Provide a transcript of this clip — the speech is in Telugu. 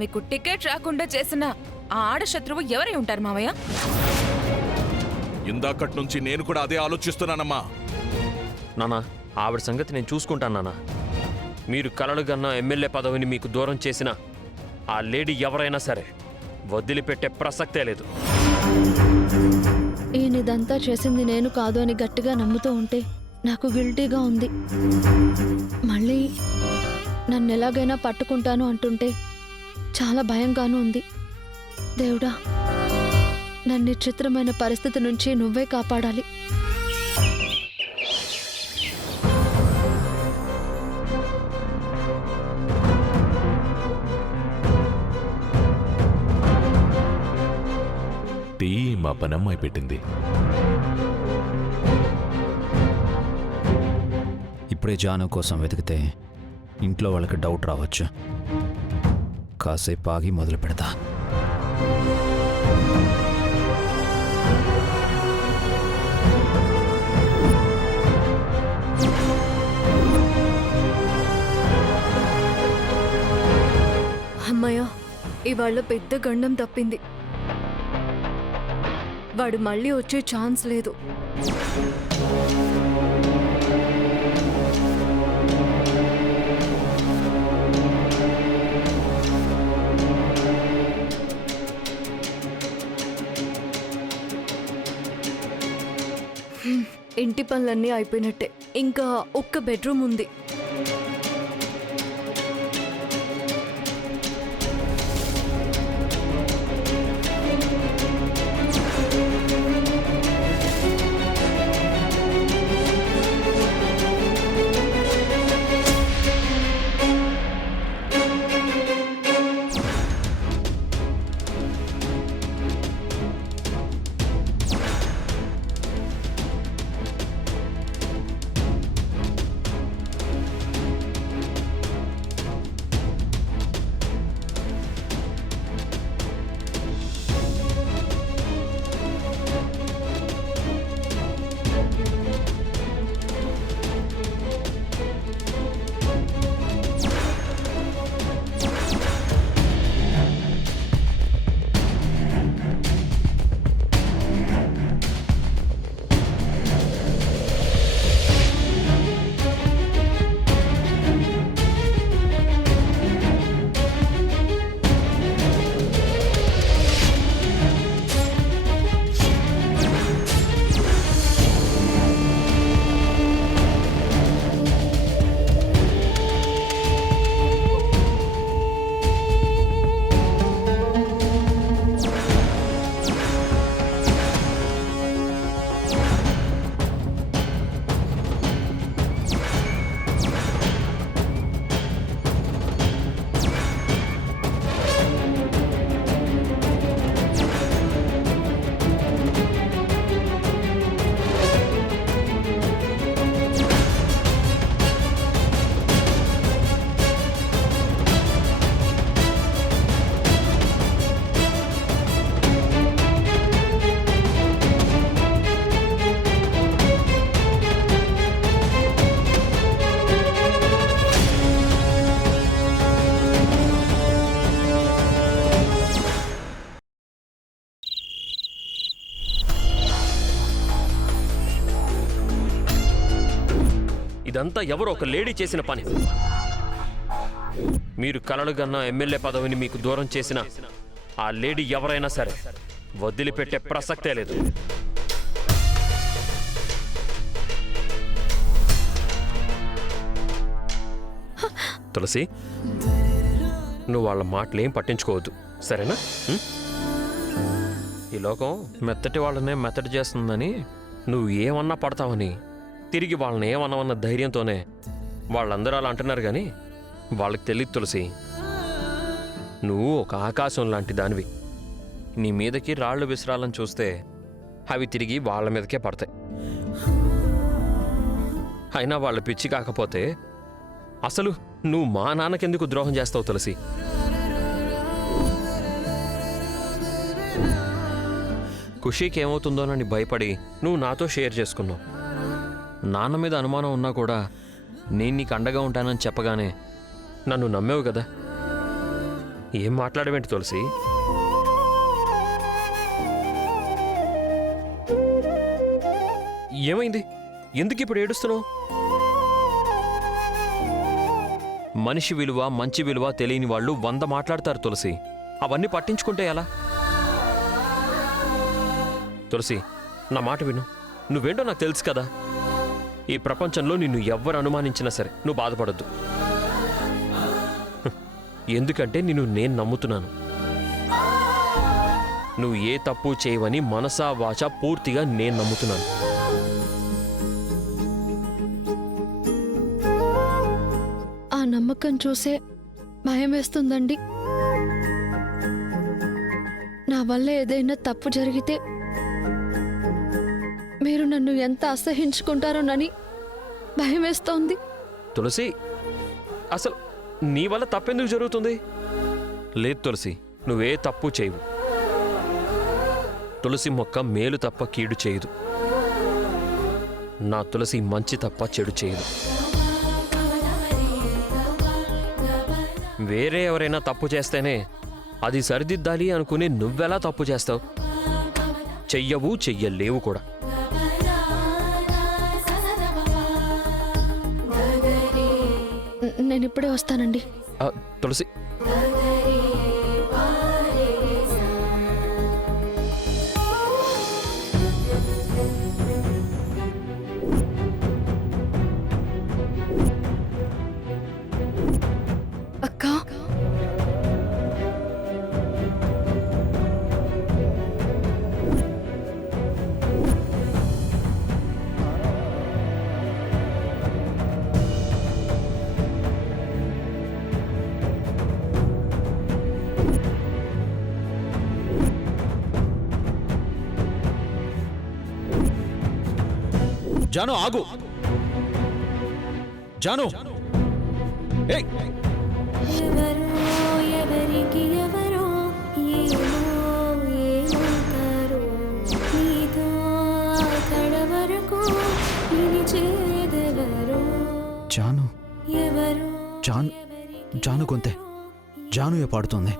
మీకు టికెట్ రాకుండా చేసిన ఆ ఆడశత్రువు ఎవరై ఉంటారు మావయ్య? ఇందాకటి నుంచి నేను కూడా అదే ఆలోచిస్తున్నానమ్మా. నానా, ఆవిడ సంగతి నేను చూసుకుంటాను నానా. మీరు కలలు కన్న ఎమ్మెల్యే పదవిని మీకు దూరం చేసిన ఆ లేడీ ఎవరైనా సరే వదిలిపెట్టే ప్రసక్తే లేదు. ఈయనదంతా చేసింది నేను కాదు అని గట్టిగా నమ్ముతూ ఉంటే నాకు గిల్టీగా ఉంది. మళ్ళీ నన్ను ఎలాగైనా పట్టుకుంటాను అంటుంటే చాలా భయంగానూ ఉంది. దేవుడా, నన్ను చిత్రమైన పరిస్థితి నుంచి నువ్వే కాపాడాలి. టీ మా పనమ్మాయి పెట్టింది. ఇప్పుడే జాను కోసం వెతికితే ఇంట్లో వాళ్ళకి డౌట్ రావచ్చు. కాసేపు ఆగి మొదలు పెడతా. అమ్మయ్య, ఇవాళ పెద్ద గండం తప్పింది. వాడు మళ్ళీ వచ్చే ఛాన్స్ లేదు. ఇంటి పనులన్నీ అయిపోయినట్టే. ఇంకా ఒక్క బెడ్రూమ్ ఉంది. ఇదంతా ఎవరో ఒక లేడీ చేసిన పని. మీరు కలలు కన్న ఎమ్మెల్యే పదవిని మీకు దూరం చేసిన ఆ లేడీ ఎవరైనా సరే వదిలిపెట్టే ప్రసక్తే లేదు. తులసి, నువ్వు వాళ్ళ మాటలేం పట్టించుకోవద్దు, సరేనా? ఈ లోకం మెత్తటి వాళ్ళనే మెత్తటి చేస్తుందని నువ్వు ఏమన్నా పడతావని తిరిగి వాళ్ళని ఏమన్నావన్న ధైర్యంతోనే వాళ్ళందరూ అలా అంటున్నారు. కానీ వాళ్ళకి తెలియదు తులసి, నువ్వు ఒక ఆకాశం లాంటి దానివి. నీ మీదకి రాళ్ళు విసిరాలని చూస్తే అవి తిరిగి వాళ్ళ మీదకే పడతాయి. అయినా వాళ్ళ పిచ్చి కాకపోతే అసలు నువ్వు మా నాన్నకెందుకు ద్రోహం చేస్తావు తులసి? ఖుషీకి ఏమవుతుందోనని భయపడి నువ్వు నాతో షేర్ చేసుకున్నావు. నాన్న మీద అనుమానం ఉన్నా కూడా నేను నీకు అండగా ఉంటానని చెప్పగానే నన్ను నమ్మేవు కదా. ఏం మాట్లాడవేంటి తులసి? ఏమైంది? ఎందుకు ఇప్పుడు ఏడుస్తున్నావు? మనిషి విలువ, మంచి విలువ తెలియని వాళ్ళు 100 మాట్లాడతారు తులసి. అవన్నీ పట్టించుకుంటే ఎలా? తులసి, నా మాట విను. నువ్వేంటో నాకు తెలుసు కదా. ఈ ప్రపంచంలో నిన్ను ఎవ్వరు అనుమానించినా సరే నువ్వు బాధపడద్దు. ఎందుకంటే నేను నమ్ముతున్నాను. నువ్వు ఏ తప్పు చేయవని మనసా వాచా పూర్తిగా నేను నమ్ముతున్నాను. ఆ నమ్మకం చూసే భయం వేస్తుందండి. నా వల్ల ఏదైనా తప్పు జరిగితే మీరు నన్ను ఎంత అసహించుకుంటారోనని భయం వేస్తోంది. తులసి, అసలు నీ వల్ల తప్పెందుకు జరుగుతుంది? లేదు తులసి, నువ్వే తప్పు చేయవు. తులసి మొక్క మేలు తప్ప కీడు చేయదు. నా తులసి మంచి తప్ప చెడు చేయదు. వేరే ఎవరైనా తప్పు చేస్తేనే అది సరిదిద్దాలి అనుకుని నువ్వెలా తప్పు చేస్తావు? చెయ్యవు, చెయ్యలేవు కూడా. నేను ఇప్పుడే వస్తానండి. తులసి, అక్క, జాను ఆగు. జాను, ఏయ్, ఎవరో ఎవరికి ఎవరో ఏమో ఏమంటారో నీతో అక్కడ వరకు నిలిచేదెవరో జాను, ఎవరో జాను గొంతే జానుయే పాడుతోంది.